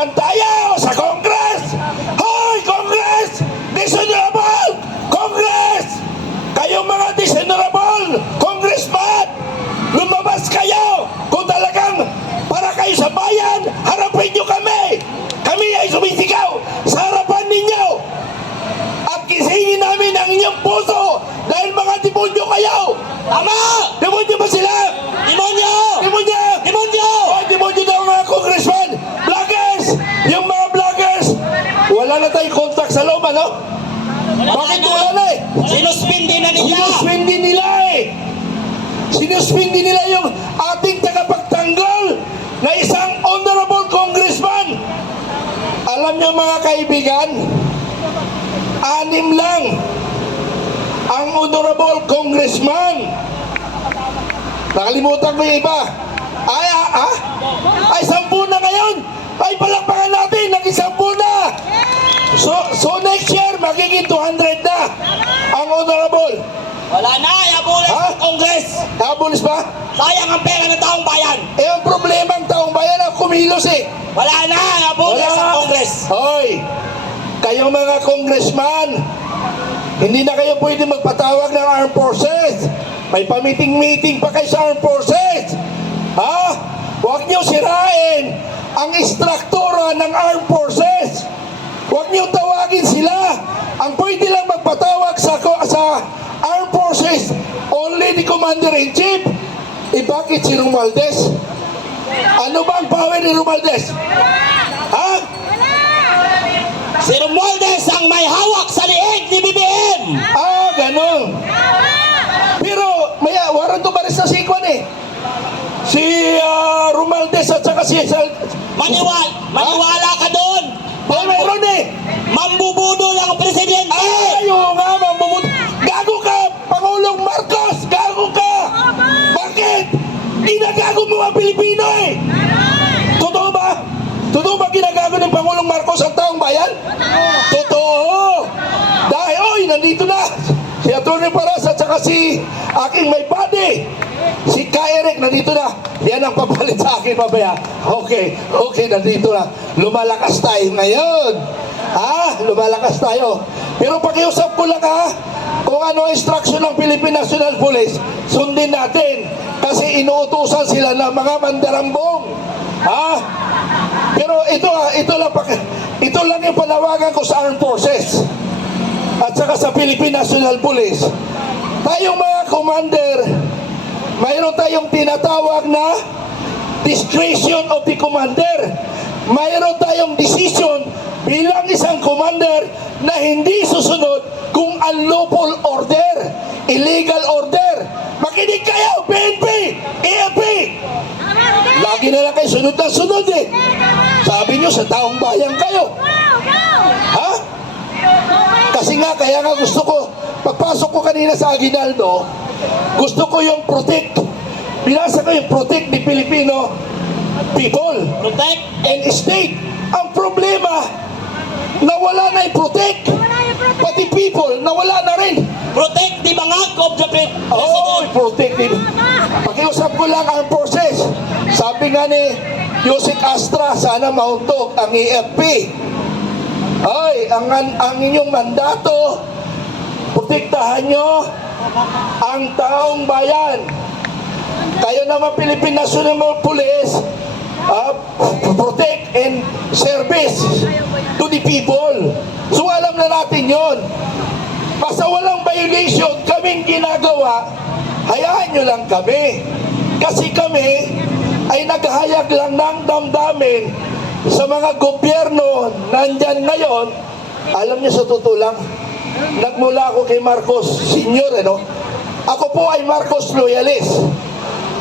naman tayo sa Congress! Hoy, Congress! Dishonorable! Congress! Kayong mga dishonorable congressman! Lumabas kayo! Kung talagang para kayo sa bayan, harapin nyo kami! Kami ay sumisigaw sa harapan ninyo! At kisingin namin ang inyong puso dahil mga demonyo kayo! Tama! Demonyo ba sila? Demonyo! Demonyo! Demonyo! Oh, demonyo daw mga congressman! Vloggers! Yung mga vloggers! Wala na tayong contact sa loob, ano? Bakit wala na eh? Sinuspindi na nila! Sinuspindi nila eh! Sinuspindi nila yung ating tagapagtanggol na isang honorable congressman! Alam niyo mga kaibigan, 6 lang ang honorable congressman. Nakalimutan ko yung iba. Ay 10 na ngayon. Ay palakpakan natin, naging 10 na. So next year magiging 200 na ang honorable. Wala na! Iabulis Ha? sa Congress! Nabulis ba? Sayang ang pera ng taong bayan! Eh ang problema ang taong bayan ang kumilos eh. Wala na! Iabulis sa Congress! Hoy, kayong mga congressman, hindi na kayo pwede magpatawag ng armed forces. May pamiting-meeting pa kayo sa armed forces. Ha? Huwag niyo sirain ang istruktura ng armed forces. Huwag niyo tawagin sila. Ang pwede lang magpatawag sa armed forces, only the commander-in-chief. Eh bakit si Romualdez? Ano ba ang power ni Romualdez? Ha? Si Romualdez ang may hawak sa liig ni BBM! Ganon. Pero may warrant of arrest na si Kwan eh. Si Romualdez at saka si Maniwala ka doon! Ay, mayroon eh. Mambubudol ang presidente! Oo nga, mamumut. Gago ka, Pangulong Marcos! Gago ka! Bakit? Ginagago mo mga Pilipino eh! Totoo ba? Totoo ba ginagago ng Pangulong Marcos ang taong bayan? Totoo! Dahil, nandito na! Si Atty. Paras at saka si aking may buddy, si Eric, nandito na. Yan ang papalit sa akin mamaya. Okay, nandito na. Lumalakas tayo ngayon. Lumalakas tayo. Pero pakiusap ko lang kung ano ang instruction ng Philippine National Police, sundin natin. Kasi inuutusan sila ng mga mandarambong. Pero ito lang yung panawagan ko sa armed forces at saka sa Philippine National Police. Tayong mga commander, mayroon tayong tinatawag na discretion of the commander. Mayroon tayong decision bilang isang commander na hindi susunod kung unlawful order, illegal order. Makinig kayo, PNP, AFP! Lagi na lang kayo sunod na sunod eh. Sabi nyo sa taong bayan kayo. Ha? Kasi nga, kaya nga gusto ko, pagpasok ko kanina sa Aguinaldo, gusto ko yung protect. Binasa ko yung protect the Filipino people. Protect! And state. Ang problema, nawala na yung protect. Pati people, nawala na rin. Protect the bangag of the president! Protect the... Pakiusap ko lang ang forces. Sabi nga ni Yusek Astra, sana mauntog ang AFP. Ang inyong mandato, protektahan nyo ang taong bayan. Kayo naman Philippine National Police, protect and service to the people. So alam na natin yon. Basta walang violation kaming ginagawa, hayaan nyo lang kami. Kasi kami ay naghahayag lang ng damdamin sa mga gobyerno nandyan ngayon. Alam niyo sa totoo lang, nagmula ako kay Marcos Sr. Ako po ay Marcos loyalist.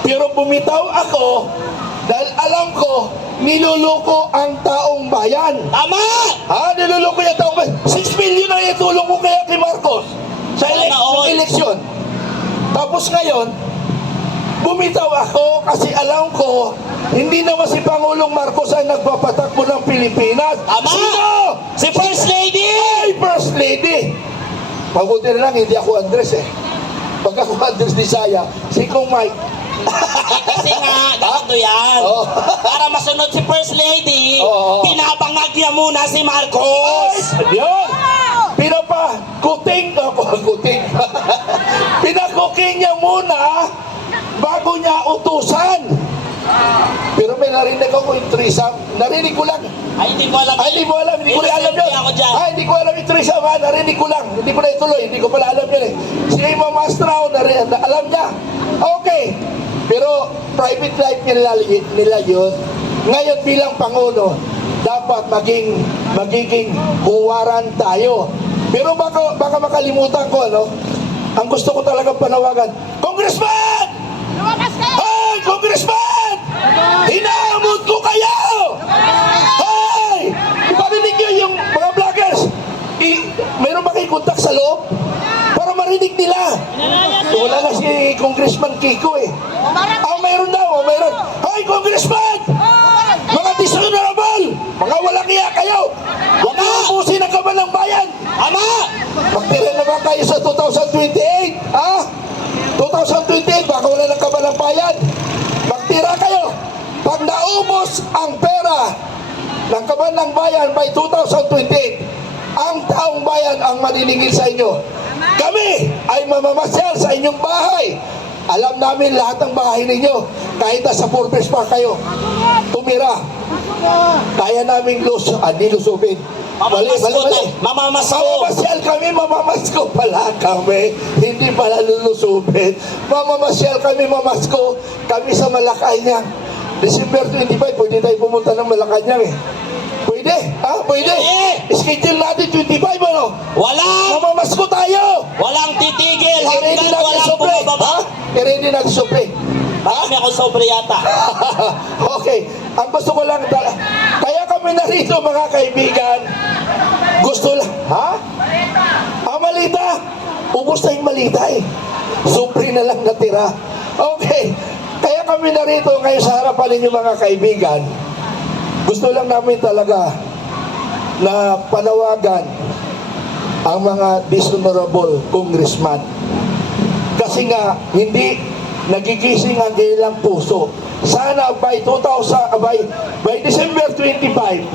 Pero bumitaw ako dahil alam ko niluloko ang taong bayan. Tama! Niluloko yung taong bayan. 6 million na itulong ko kaya kay Marcos sa eleksyon. Tapos ngayon, bumitaw ako kasi alam ko hindi naman si Pangulong Marcos ay nagpapatakbo ng Pilipinas. Tama! Sino? Si First Lady! Ay, First Lady! Mabuti na lang, hindi ako Andres eh. Pag ako Andres Disaya, si Kong Mike, Kasi nga, ganito yan. Oo. Para masunod si First Lady, Oo. pinapangag niya muna si Marcos. Yun! Pinakuting pinakuking niya muna bago niya utusan. Pero may narinig ako yung threesome. Narinig ko lang. Ay, hindi ko alam. Hindi ko alam yun. Innocent ako dyan. Hindi ko alam yung threesome ha. Narinig ko lang. Hindi ko na ituloy. Hindi ko pala alam yun eh. Si Ma'am Astrao, alam niya. Okay. Pero private life nila yun. Ngayon bilang Pangulo, dapat magiging huwaran tayo. Pero baka makalimutan ko, ano? Ang gusto ko talagang panawagan, Congressman! Lumabas kayo! Hoy, Congressman! Hinahamon ko kayo! Hoy! Iparinig niyo yung mga vloggers. Mayroon ba kayong kontak sa loob? Para marinig nila. Wala na si Congressman Kiko eh. Mayroon daw, mayroon. Hoy, Congressman! Mga dishonorable! Mga walang iya kayo! Huwag na ubusin ang kaban ng bayan! Ama! Magtira naman kayo sa 2028, ha? 2028, baka wala ng kaban ng bayan. Magtira kayo. Pag naubos ang pera ng kaban ng bayan by 2028, ang taong bayan ang maniningil sa inyo. Kami ay mamamasyal sa inyong bahay. Alam namin lahat ng bahay ninyo. Kahit nasa purpose pa kayo tumira, kaya namin nilusubin. Mamamasyal kami, mamamasko pala kami. Hindi pala lulusubin. Mamamasyal kami, mamasko kami sa Malacanang. December 25, pwede tayo pumunta ng Malacanang eh. Pwede? Ha? Pwede? Schedule natin 25, ano? Mamamasko tayo! Walang titigil I-ready hanggang natin walang sobre. Ha? bumababa. I-ready natin sobre. Marami ako sobre yata. Okay. Ang gusto ko lang, kaya kami narito mga kaibigan. Gusto lang, ha? Malita. Ubus na yung malita eh. Sobre na lang natira. Okay. Kaya kami narito ngayon sa harapan ninyo mga kaibigan. Gusto lang namin talaga na panawagan ang mga dishonorable congressman. Kasi nga, hindi nagigising ang kanilang puso. Sana by December 25,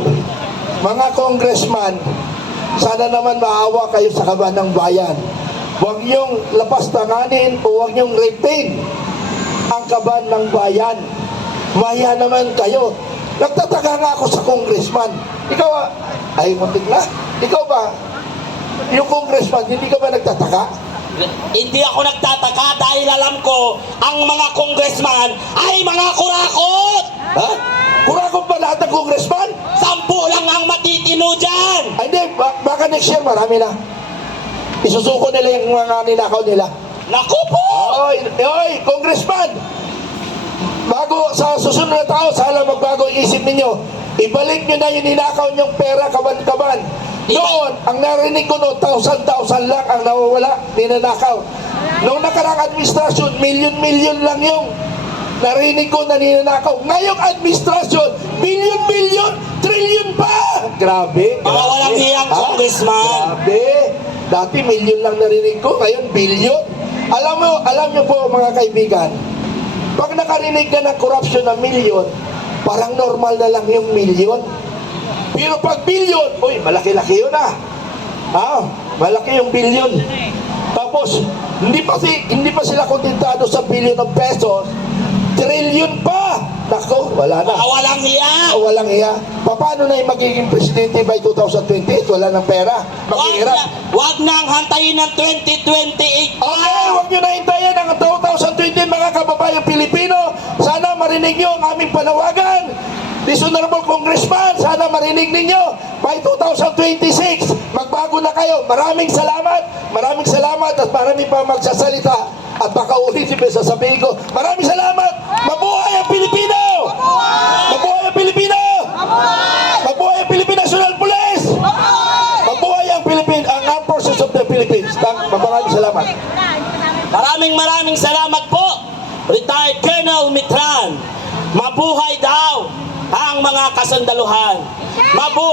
mga congressman, sana naman maawa kayo sa kaban ng bayan. Huwag niyong lapastanganin o huwag niyong rapin ang kaban ng bayan. Maya naman kayo. Nagtataka nga ako sa congressman. Ikaw, ay muntik na. Ikaw ba, yung congressman, hindi ka ba nagtataka? Hindi ako nagtataka dahil alam ko ang mga congressman ay mga kurakot! Ha? Kurakot ba lahat ng congressman? 10 lang ang matitino dyan! Ay, hindi, baka next year marami na. Isusuko nila yung mga ninakaw nila. Naku po! Oy, congressman! Bago sa susunod na tao, sana magbago ang isip ninyo. Ibalik nyo na yung ninakaw nyong pera kaban-kaban. Noon, ang narinig ko noon, 1,000 lang ang nawawala, ninanakaw. Noong nakarang administrasyon, milyon-milyon lang yung narinig ko na ninanakaw. Ngayong administrasyon, bilyon-bilyon, trilyon pa! Grabe. Mga walang hiyang congressman. Grabe. Dati milyon lang narinig ko, ngayon bilyon. Alam nyo po mga kaibigan, pag nakarinig ka ng corruption na milyon, parang normal na lang yung milyon. Pero pag bilyon, uy, malaki-laki yun ah. Malaki yung bilyon. Tapos, hindi pa sila kontentado sa bilyon ng pesos, trilyon pa. Nako, wala na. Mga walang hiya! Walang iya. Paano na yung magiging presidente by 2028? Wala ng pera. Maghihirap. Wag nang hantayin ng 2028 pa! Okay, huwag nyo na hintayin ang 2020 mga kababayang Pilipino. Sana marinig nyo ang aming panawagan. Dishonorable Congressman, sana marinig ninyo. By 2026, magbago na kayo. Maraming salamat at marami pa magsasalita. At baka ulitin pa sasabihin ko, maraming salamat! Mabuhay ang Pilipino! Mabuhay ang Pilipino! Mabuhay ang Philippine National Police! Mabuhay ang Armed Forces of the Philippines. Maraming salamat. Maraming salamat po, Retired Colonel Mitran. Mabuhay daw ang mga kasandaluhan. Mabuhay!